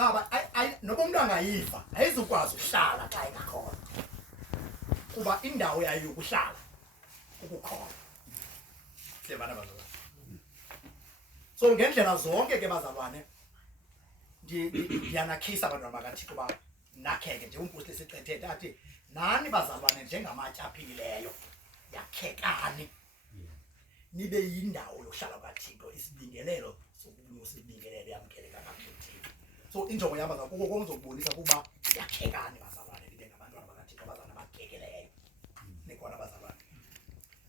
Ngaba noba umuntu angayiva ayizukwazi ukuhlala xa engakhona kuba indawo yayo yokuhlala ukukhona hlebana bazalwane. So ngendlela zonke ke bazalwane ndiyanakhisa abantwana bakaThixo ba nakheke nje uNkosi lesiqethethe athi nani bazalwane njengamatye aphilileyo yakhekani nibe yindawo yokuhlala kaThixo isibingelelo sokubusa ibingelelo yamkeleka kaThixo. So injongo yami kuko konke uzokubonisa kuba yakhekani bazalwane nibe ngabantwana bakaThixo abazalwane abakekeleyo nikhona bazalwane.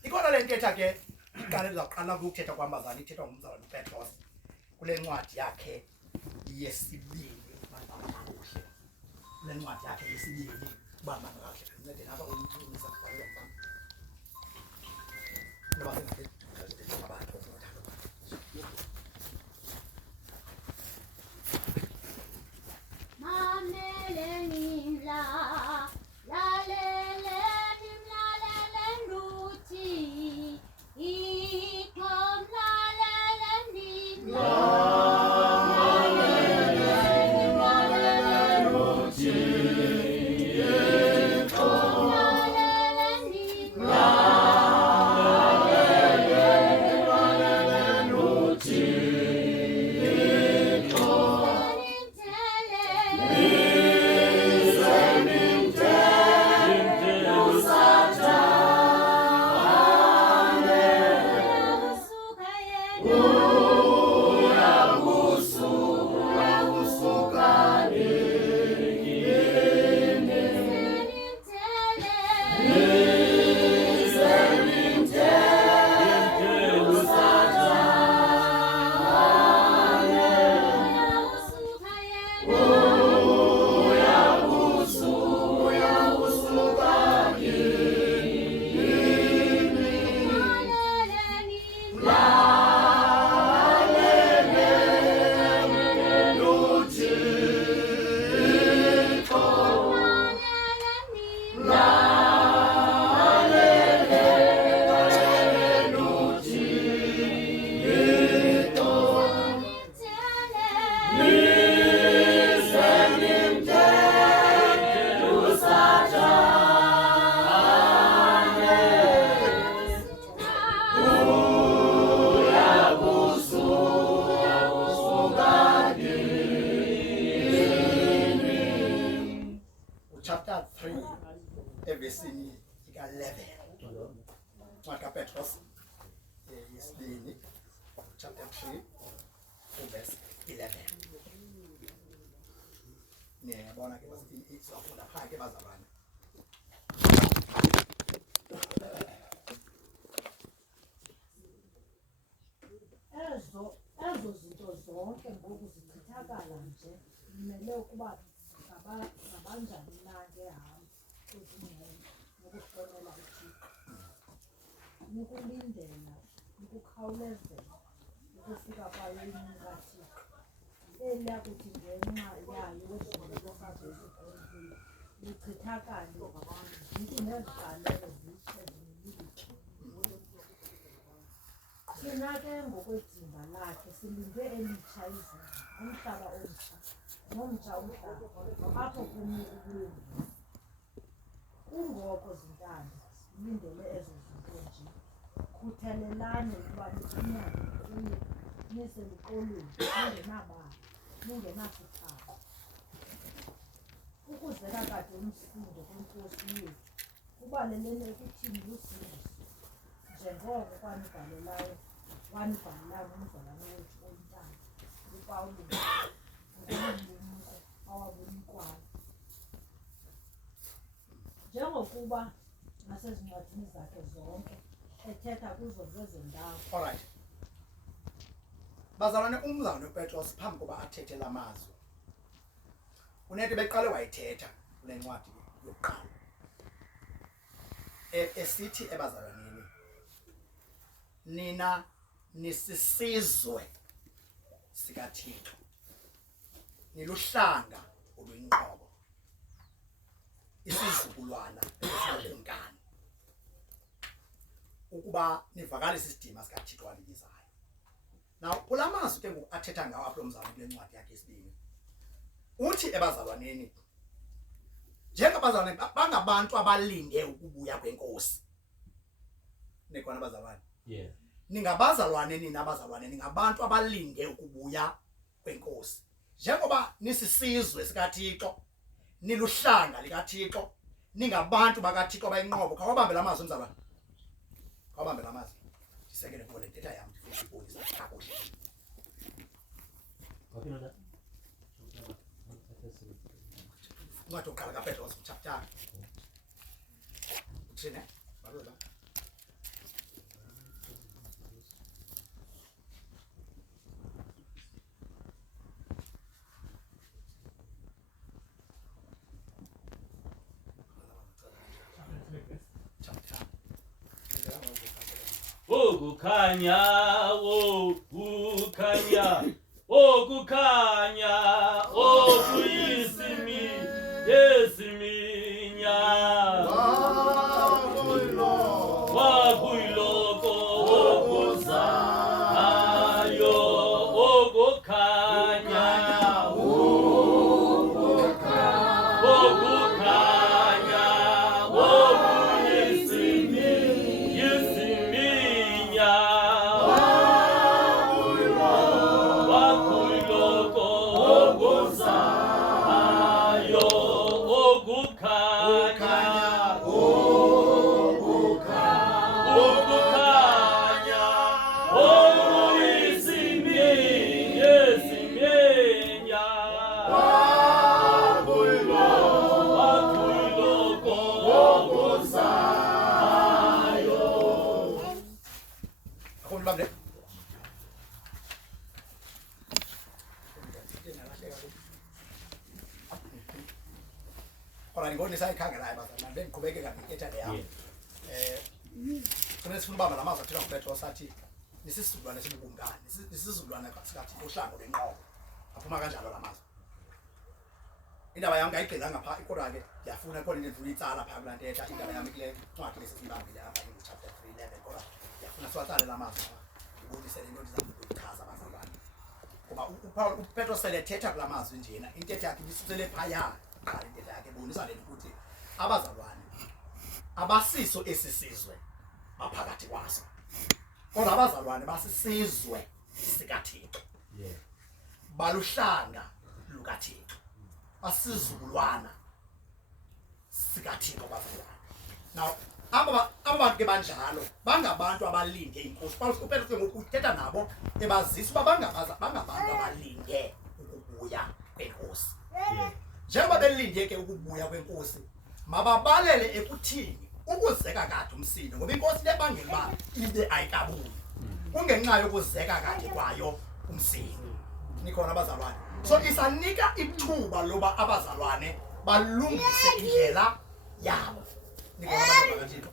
Ikhona le ntetha ke iqale lizaqala ukuthetha kwambazana ithethwa ngumzalwane uPetros kule ncwadi yakhe yesibini bakakuhle kule ncwadi yakhe yesibini ubamba kakuhle ncede lapha uyiqinisa kuqala mfana ngoba sengathi abantu evesini ika-11 ncwadi kaPetros yesibini chapter 3 verse 11 niyabona ke sizafunda phaa ke bazalwane. Ezo zinto zonke ngoku zichithakala nje kumele ukuba ngabanjani na ngehamba nokuhlonela uThixo, nikulindela, nikukhawulezela ukufika kwayo imini kaThixo. Eli yakuthi ngenxa yayo wezulu kaJesu Kristu lichithakale, zithi neziqalelo zitshe zimlike. Thina ke ngokwedimba lakhe silinde elitsha izulu, umhlaba omtsha nomtsha umhlaba apho kumi ukulungisa. Kungoko zintanda silindele ezo zinto nje, khuthalelani ukuba nifunyanwe kuye niseluqolweni ningenabala ningenasithako. Ukuzeka kade umsindo kweNkosi yethu kubalelene ekuthini lusindiso, njengoko wanibhalela ngumzalwane wethu oyintanga uPawulos ngokobulumko awabunikwayo, njengokuba nasezincwadini zakhe zonke ethetha kuzo zezo ndawo. Alright bazalwane, umzalwane uPetros phambi koba athethe la mazwi unento beqale wayithetha kule ncwadi yokuqala esithi ebazalwaneni nina nisisizwe sikaThixo, niluhlanga oluyinqobo, isizukulwana esingumkani, ukuba nivakalise isidima sikaThixo alibizayo. Now kula mazwi ke ngoku athetha ngawo apho umzalwane kule ncwadi yakhe yesibini uthi ebazalwaneni njengabazalwane bangabantu abalinde ukubuya kwenkosi. Nekona bazalwane. Yeah. Ningabazalwane nina abazalwane ningabantu abalinde ukubuya kwenkosi. Njengoba nisisizwe sikaThixo, niluhlanga likaThixo, ningabantu bakaThixo bayinqobo. Khawabambe lamazwi mzalwane. Khawabambe lamazwi. Ndisekele kubo le ntetha yami ndifuna ukubonisa kakuhle. Okay, no, that. Ngathi uqala kaPetros chapter. Uthini? Balola. Okukhanya, okukhanya, okukhanya, okuyisimi, yesiminya. Wakuyiloko okuzayo, okukhanya, okukhanya, okuyisimi, yesiminya. Wakuyiloko okuzayo, okukhanya, okukhanya, okuyisimi, yesiminya. Wakuyiloko okuzayo. Akho mbambe. Ora ngoni sayikhangela abazalwane bengiqhubekeka ngethetha yami. Kufanele sifuna ubamba lamazwi athina kuPetros athi nisisizukulwane sibukumkani, nisisizukulwane sikathi uhlanga lwenqobo. Aphuma kanjalo lamazwi. Indaba yami ngayigcina ngapha kodwa ke ngiyafuna khona into endifuna itsala phakathi kulantetha indaba yami kule ncwadi lesibambile apha chapter 3:11 kodwa ngiyafuna siwatsale lamazwi ngibonise lento ndizakuchaza abazalwane. Ngoba uPetros selethetha kulamazwi njena intetha yakhe ibisusele phaya qala intetha yakhe ebonisa lento ukuthi abazalwane abasiso esisizwe baphakathi kwaso. Kodwa abazalwane basisizwe sikaThixo. Yeah. Baluhlanga lukaThixo. Asizukulwana sikaThixo bazalwane. Now abantu ke banjalo bangabantu abalinde inkosi. Paul uPetros ngokuthetha nabo ebazisa uba bangabantu abalinde ukubuya kwenkosi. Yeah. Njengoba belinde ke ukubuya kwenkosi mababalele ekuthini ukuzeka kade umsindo ngoba inkosi lebangela ba ibe ayikabuyi. Kungenxa yokuzeka kade kwayo umsindo. Nikhona abazalwane. So isanika ithuba loba abazalwane balungise indlela yabo. Nikhona abazalwane kaThixo.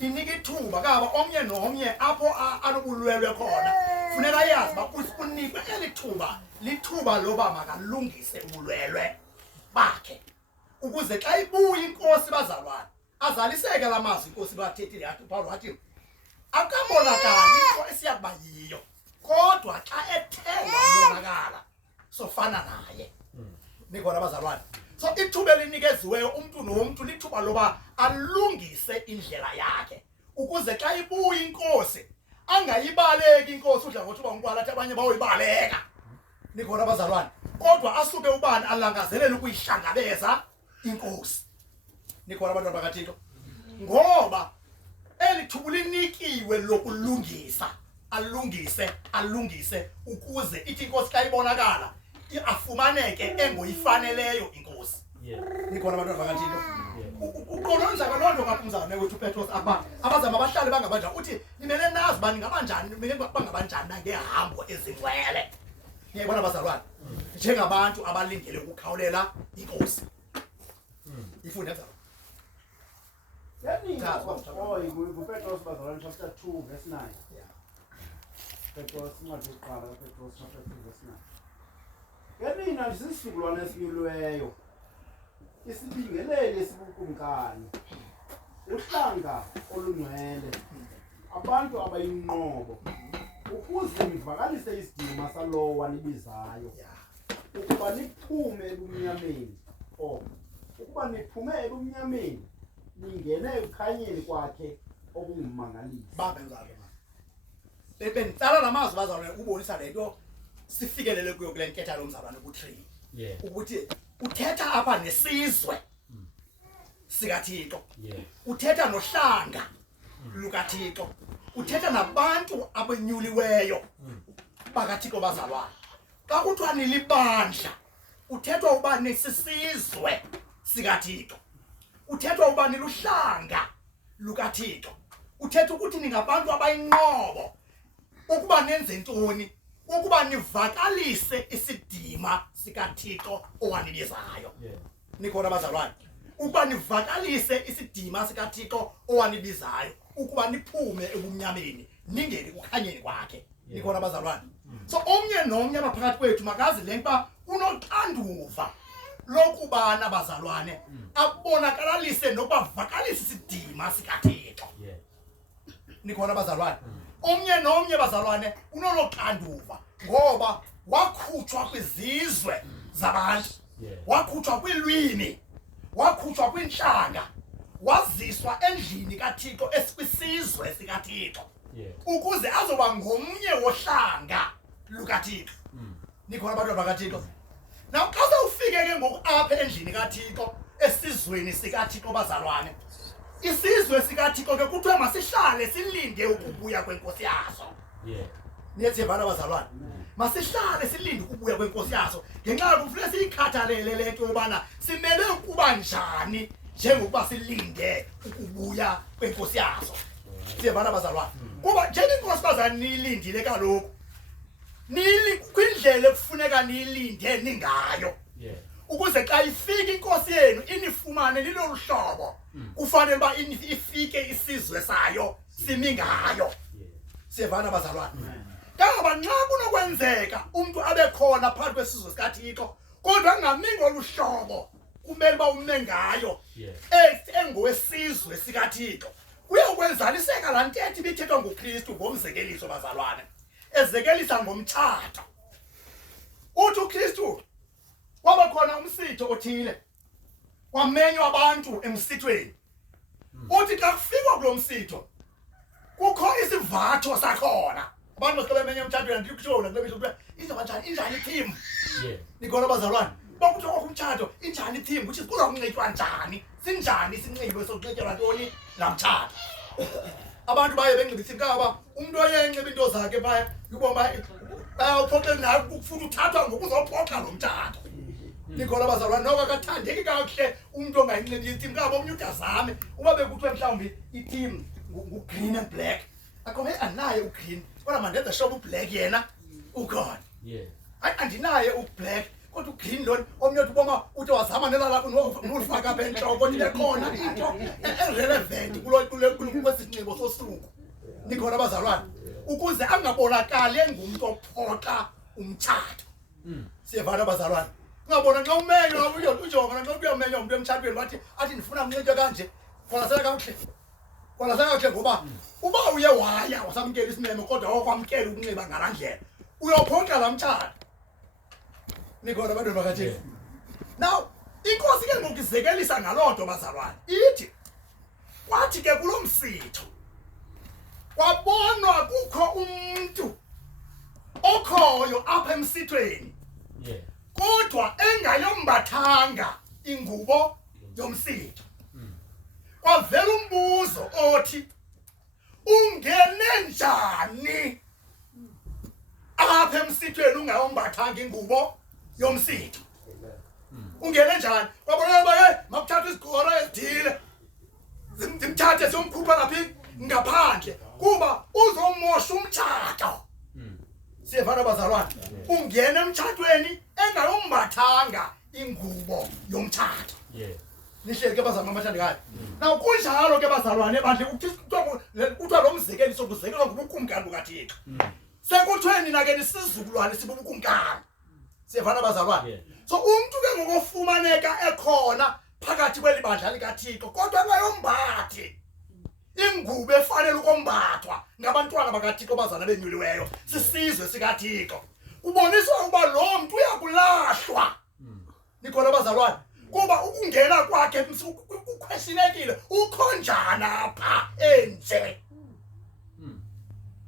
Inika ithuba kaba omnye nomnye apho anobulwelwe khona. Funeka yazi ba unikwe elithuba lithuba loba makalungise ubulwelwe bakhe. Ukuze xa ibuya inkosi bazalwane azaliseke lamazwi inkosi bathethile yathi uPaul wathi akabonakali into esiyakuba yiyo kodwa xa ethe wabonakala sofana naye. Nikhona abazalwane. So ithuba elinikeziweyo umuntu nomuntu lithuba loba alungise indlela yakhe ukuze xa ibuya inkosi angayibaleki inkosi udla ngokuthi uba athi abanye bayoyibaleka. Nikhona abazalwane. Kodwa asuke ubani alangazelele ukuyihlangabeza inkosi. Nikhona abantu bakaThixo. Ngoba elithuba linikiwe lokulungisa alungise ukuze ithi inkosi xa ibonakala afumaneke engoyifaneleyo inkosi. Yeah. Nikhona abantu bakaThixo. Uqononza kalonto kaphumzana wethu uPetros apha abazama abahlali bangabanjani uthi nimele nazi bani ngabanjani bangabanjani nangehambo ezingcwele. Ngiyabona abazalwane njengabantu abalindele ukukhawulela inkosi. Ifunda njalo. Petros bazalwane chapter 2 verse 9. Yeah. Petros incwadi yokuqala kaPetros chapter 2 verse 9. Ngenina ndisisizukulwane esiyilweyo isibingelele esibukumkani uhlanga olungcwele abantu abayinqobo ukuze nivakalise isidima salowo wanibizayo. ukuba niphume ebumnyameni ukuba niphume ebumnyameni ningene ekukhanyeni kwakhe okungumangalisi. Baba ngizalo manje bengitsala namazwi bazalwane ubonisa lento sifikelele kuyo kule nketha lomzalwane ku3 ukuthi uthetha apha nesizwe sikaThixo, uthetha nohlanga lukaThixo, uthetha nabantu abenyuliweyo bakaThixo bazalwane. Xa kuthiwa nilibandla uthethwa uba nesisizwe sikaThixo, uthethwa uba niluhlanga lukaThixo, uthetha ukuthi ningabantu abayinqobo ukuba nenze ntoni, ukuba nivakalise isidima sikaThixo owanibizayo. Nikhona bazalwane, ukuba nivakalise isidima sikaThixo owanibizayo, ukuba niphume ebumnyameni ningene kukhanyeni kwakhe. Nikhona bazalwane. So omnye nomnye abaphakathi kwethu makazi lento unoxanduva lokubana bazalwane abonakalise nokubavakalisa isidima sikaThixo. Nikhona bazalwane. Omnye nomnye bazalwane unoloxanduva ngoba wakhutshwa kwizizwe zabantu, wakhutshwa kwilwimi, wakhutshwa kwinhlanga, waziswa endlini kaThixo esikwisizwe sikaThixo ukuze azoba ngomnye wohlanga lukaThixo. Nikhona abantu bakaThixo. Now xa sewufike ke ngoku apha endlini kaThixo esizweni sikaThixo bazalwane, isizwe sikaThixo ke kuthiwa masihlale silinde ukubuya kwenkosi yaso. Niyethembana bazalwane, masihlale silinde ukubuya kwenkosi yaso ngenxa yokufuneka siyikhathalele lento yobana simele ukuba njani njengokuba silinde ukubuya kwenkosi yaso. Siyebana bazalwane, kuba njengenkosi bazalwane niyilindile kaloku kwindlela ekufuneka niyilinde ningayo ukuze xa ifika inkosi yenu inifumane lilolu hlobo kufanele uba ifike isizwe sayo simi ngayo. Siyevana bazalwane, kangaba nxa kunokwenzeka umuntu abe khona phakathi kwesizwe sikaThixo kodwa angami ngolu hlobo kumele uba ume ngayo engowesizwe sikaThixo, kuyokwenzaliseka laa ntetha ibithethwa nguKristu ngomzekeliso bazalwane, ezekelisa ngomtshato. Uthi uKristu waba khona umsitho othile, wamenywa abantu emsithweni. Uthi xa kufikwa kulo msitho kukho isivatho sakhona. Abantu xa bemenya emtshatweni ndikushona kule mihla izoba njani, injani ithim. Nikhona bazalwane, bakuthiwa kumtshato injani ithim, ukuthi kuzokunxitywa njani, sinjani isinxibo sokunxityelwa ntoni laa mtshato. Abantu baye benxiba isikaba, umuntu oyenxiba into zakhe phaya ubona bayawuphoxa nayo futhi uthathwa ngokuzophoxa lo mtshato. Nikhona bazalwane, noko akathandeki kakuhle umuntu ongayinxibi ithim. Kaba omnye udazame uba bekuthiwe mhlawumbi ithim ngu-green and black, akhome andinaye ugreen kodwa mandenza shoba ublack yena ukhona. Andinaye ublack kodwa ugreen lona. Omnye othi uboma uthi wazama nelalakho nolufaka apha entloko kodwa ibe khona into erelevant kwesinxibo sosuku. Nikhona bazalwane, ukuze angabonakali engumntu ophoxa umtshato. Siyevana bazalwane, ungabona xa umenywa ujonga xa uyamenywa umuntu emtshatweni wathi athi ndifuna mnxitywe kanje, kwalasela kakuhle ngoba uba uye waya wasamkela isimemo kodwa wakwamkela ukunxiba ngalaa ndlela uyophoxa laa mtshato. Nikhona abantu bakaThixo. Now inkosi ke ngokuzekelisa ngaloo nto bazalwane ithi kwathi ke kulo msitho kwabonwa kukho umuntu okhoyo apha emsithweni kodwa engayombathanga ingubo yomsitho. Kwavela umbuzo othi ungene njani apha emsithweni ungayombathanga ingubo yomsitho? Ungene njani? Kwabonakala uba makuthathwa izigqoro ezithile zimthathe siyomkhupha laphi ngaphandle kuba uzomosha umtshato. Siyevana bazalwane, ungena emtshatweni engayombathanga ingubo yomtshato. Nihleli ke bazalwane amathandekayo. Now kunjalo ke bazalwane bandle kuthiwa lo mzekeliso kuzekelwa ngubukumkani bukaThixo. Sekuthiwe nina ke nisizukulwane sibubukumkani. Siyevana bazalwane. So umuntu ke ngokufumaneka ekhona phakathi kweli bandla likaThixo kodwa engayombathi ingubo efanele ukombathwa ngabantwana bakaThixo bazalwane benyuliweyo sisizwe sikaThixo. kuboniswa ukuba lo muntu uyakulahlwa. Nikhona abazalwane kuba ukungena kwakhe ukhweshinekile ukhonjana apha enje.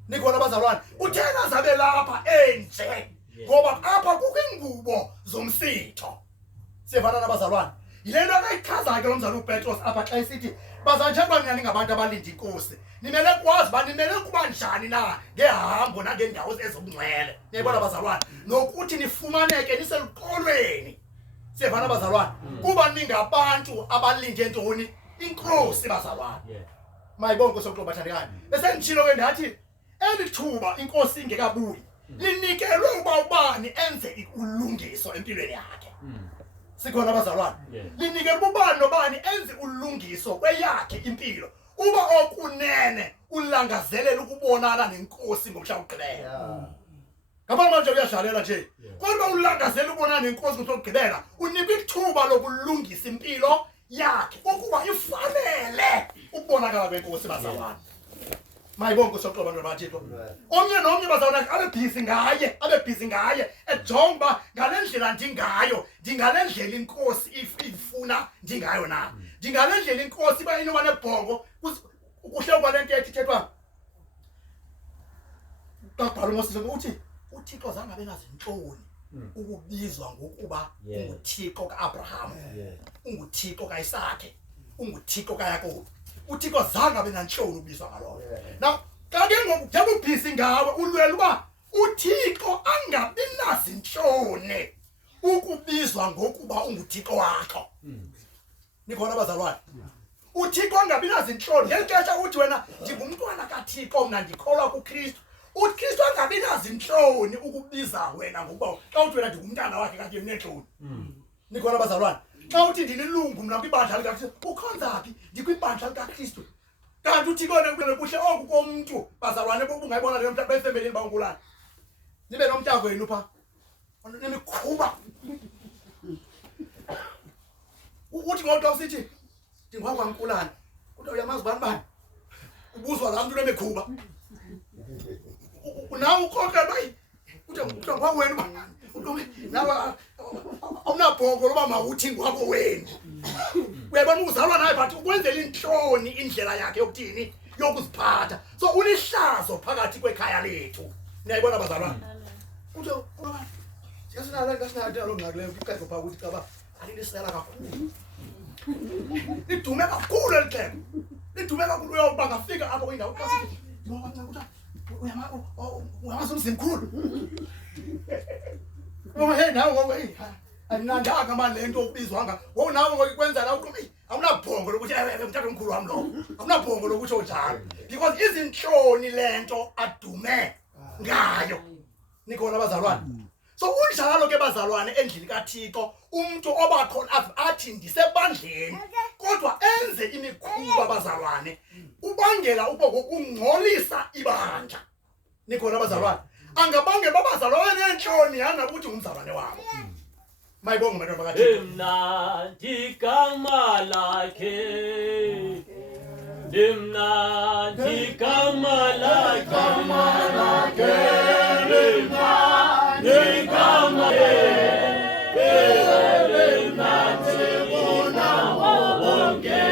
Nikhona abazalwane uthena zabe lapha enje ngoba apha kukho ingubo zomsitho. Sivana nabazalwane yilento akayichaza ke lomzali uPetros apha xa esithi bazanjengoba mina ningabantu abalinda inkosi nimele kwazi ba nimele kuba njani na ngehambo nangendawo ezobungcwele. Niyabona abazalwane nokuthi nifumaneke niseluqolweni. Sivana abazalwane kuba ningabantu abalinde ntoni inkosi bazalwane. Mayibonke sokuba bathandekayo bese ngitshilo ke ndathi elithuba inkosi ingekabuyi linikelwe uba ubani enze ulungiso empilweni yakhe. Sikhona abazalwane linikelwe ubani nobani enze ulungiso kweyakhe impilo uba okunene ulangazelela ukubonana nenkosi ngokushawugqibela. Ngapha manje uyadlalela nje kodwa ulangazelela ukubonana nenkosi ngokushawugqibela unikwe ithuba lokulungisa impilo yakhe ukuba ifanele ukubonakala kwenkosi bazalwane. Mayibonke usoxoba nobathixo omnye nomnye bazawuna abe busy ngaye ejonga ngalendlela ndingayo ndingalendlela inkosi ifuna ndingayo na ndingalendlela inkosi ba inoba nebhongo kuhle kwalento ethithethwa uqaqalo ngosizo uthi uThixo zange abe nazinhloni ukubizwa ngokuba unguThixo kaAbraham unguThixo kaIsake unguThixo kaYakobe. uThixo zange abe nanhloni ukubizwa ngalona. Now kake ngokujabu busy ngawe ulwela uba uThixo angabi nazinhloni ukubizwa ngokuba unguThixo wakho. Nikhona abazalwane uThixo angabi nazinhloni ngelixesha uthi wena ndingumntwana kaThixo mna ndikholwa kuKristu. uKristu angabi nazinhloni ukubiza wena ngokuba xa uthi wena ndingumntana wakhe kanti unenhloni. Nikhona abazalwane xa uthi ndililungu mna kwibandla likaKristu ukhonza phi ndikwibandla likaKristu kanti uthi kone kuhle oku komuntu bazalwane bobungayibona leyo mntana befemelini bangulana nibe nomntako wenu pha nemikhuba uthi ngoxa usithi ndingwakwankulana kodwa uyamazi bani ubuzwa la muntu nemikhuba nawe ukhokha bayi uthi ngwakwenu nawe awunabhongo loba mawuthi ngwako wenu. Uyabona uzalwa naye but ukwenzela inhloni indlela yakhe yokuthini yokuziphatha so ulihlazo phakathi kwekhaya lethu. Niyayibona abazalwane uthi yasinala ngasinala lo ngakuleyo iqhego pha ukuthi caba alilisela kakhulu lidume kakhulu elixhego lidume kakhulu uyoba ngafika apho kwindawo kasi uyamazi umzimkhulu hey nawe aninandaka malento ukubizwanga nawe ngokwenza la uthi awunabhongo lokuthi umthatha omkhulu wami lo awunabhongo lokuthi njalo because izinhloni lento adume ngayo. Nikhona abazalwane so unjalo ke bazalwane endlini kaThixo umuntu obakhona athi ndisebandleni kodwa enze imikhuba bazalwane ubangela ukungcolisa ibandla. Nikhona abazalwane angabange babazalwane nenhloni yana ukuthi ngumzalwane wabo. Mayibonge abantu bakaThixo Dimnandi igama lakhe dimnandi igama lakhe dimnandi igama dimnandi kunawo wonke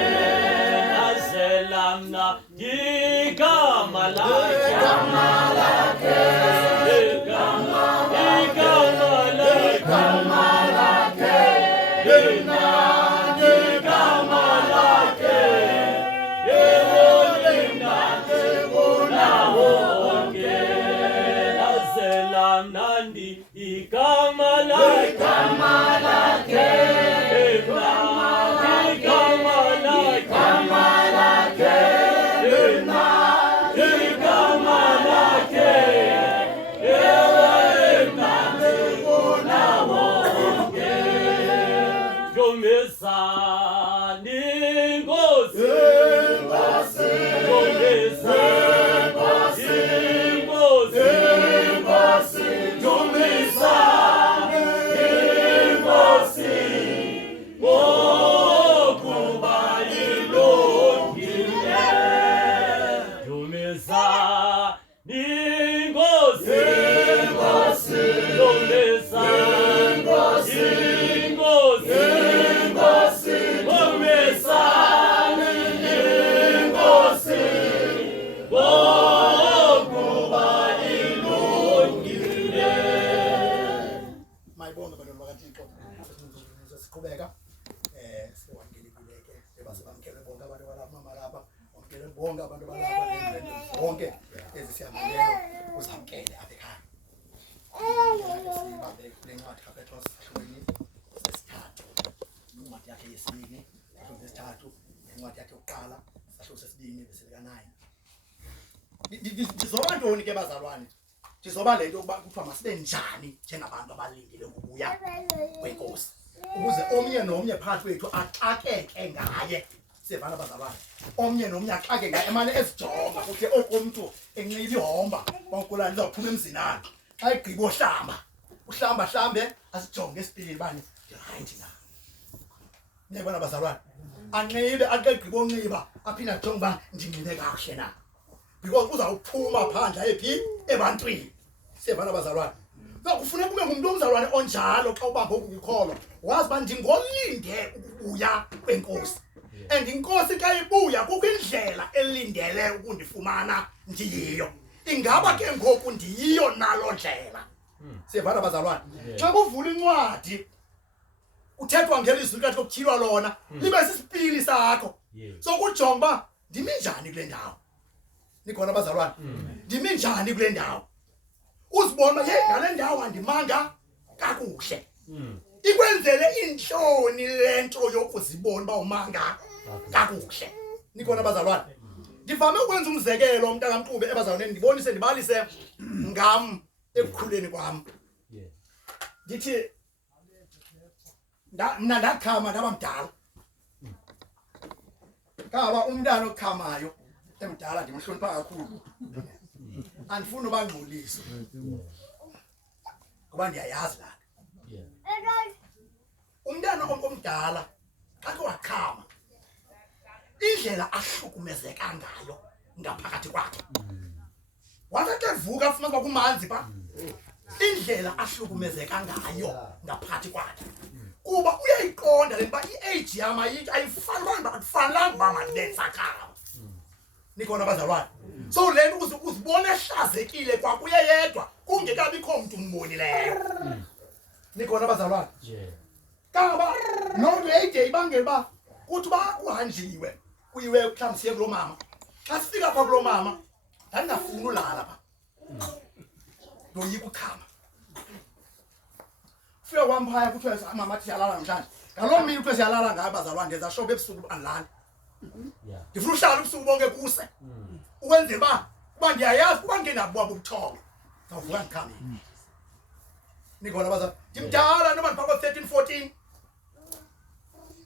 azelamna igama lakhe Ningozi siqhubeka siwangele ke ebasebamkele bonke abantu balapha lapha wamkele bonke abantu balapha bonke ezisiyameleyo uzamkele apha ekhaya sibambe kule ncwadi kaPetros ehlweni sesithathu incwadi yakhe yesibini ehlweni sesithathu incwadi yakhe yokuqala sahluko sesibini besilika 9 ndizoba ntoni ke bazalwane ndizoba lento ukuba kuthiwa masibe njani njengabantu abalindile ukubuya kwenkosi ukuze omnye nomnye phakathi kwethu axakeke ngaye sivana bazalwane omnye nomnye axakeke ngaye emane esijonga ukuthi okomntu enxiba ihomba bankula lizophuma emzinana xa igqibo uhlamba hlambe asijonge esipilini bani right na niyabona bazalwane anxibe aqegqibo onxiba aphinde ajonge uba ndinxibe kakuhle na because uzawuphuma phandle ayephi ebantwini siyabana bazalwane kufuneka ube ngumuntu omzalwane onjalo xa ubamba ukukholwa wazi uba ndingolinde ukubuya kwenkosi and inkosi xa ibuya kukho indlela elindele ukundifumana ndiyiyo ingaba ke ngoku ndiyiyo nalo ndlela siyabana bazalwane xa kuvula incwadi uthethwa ngelizwi likaThixo kutyhilwa lona libe sisipili sakho so kujonga uba ndimi njani kule ndawo nikhona bazalwane ndimi njani kule ndawo uzibona ngale ndawo andimanga kakuhle ikwenzele inhloni lento yokuzibona uba umanga kakuhle nikhona bazalwane ndivame ukwenza umzekelo mntakamxube ebazalwaneni ndibonise ndibalise ngam ekukhuleni kwam ndithi mna ndakhama ndaba mdala kaba umntana okhamayo emdala ndimhlonipha kakhulu andifuni ubangxolisa ngoba ndiyayazi lana umntana omdala xa ke wakhama indlela ahlukumezeka ngayo ngaphakathi kwakhe wathathe vuka afuna uba kumanzi pha indlela ahlukumezeka ngayo ngaphakathi kwakhe kuba uyayiqonda le mba i-age yam akufanelanga uba mandibensakhala nikhona bazalwane so le nto uzibona ehlazekile kwakuye yedwa kungekabikho mntu umbonileyo nikhona bazalwane kaba loo nto yayide ibangela uba kuthi uba kuhanjiwe kuyiwe mhlawumbi siye kuloo mama xa sifika pha kuloo mama ndandingafuni ulala pha ndoyika ukhama fika kwam phaya kuthiwa mama athi siyalala namhlanje ngaloo mini kuthiwa siyalala ngayo bazalwane ndenza shobe ebusuku uba ndilala ndifuna uhlala ubusuku bonke kuse ukwenzela uba ndiyayazi kuba ngendabuwabo ubuthongo ndawuvuka ndikhamile nikhona bazalwane ndimdala noba ndipha ko-13 14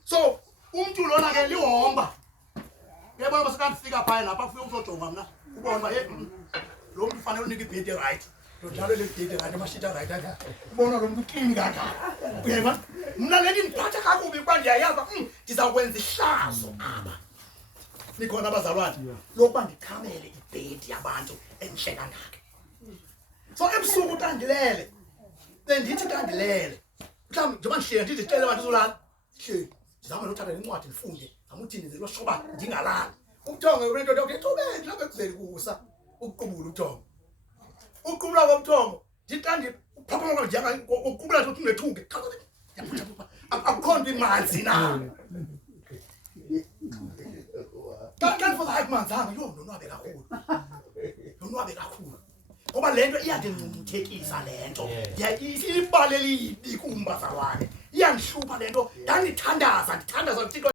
so umntu lona ke lihomba uyabona basekandifika phaya lapha kufika ukuzojonga mna ubona uba lo mntu ufanele unika ibhedi right ndodlalo le bhedi right amashita right aka ubona lo mntu uklini kangaka uyayibona mna le nto ndiphatha kakubi kuba ndiyayazi ndizawukwenza ihlazo aba nikhona abazalwane lokuba ndikhamele ibhedi yabantu endihle kangaka so ebusuku xa ndilele bendithi xa ndilele mhlawumbi njengoba ndihlele ndithi ndicele abantu uzolala hleli ndizama nothatha nencwadi ndifunde zamuthini zelwa shoba ndingalali ubuthongo kule nto ndithubeke mhlawumbe kuzeli kusa ukuqubula uqubula komthongo ndithandi uphaphama njanga uqubula ukuthi ungethunge akukho nto imanzi na kanti futhi hayi kumanzi hamba ndonwabe kakhulu ngoba le nto iyandingcumthekisa le nto ibalelibi kumbazalwane iyandihlupha le nto ndandithandaza ndithixo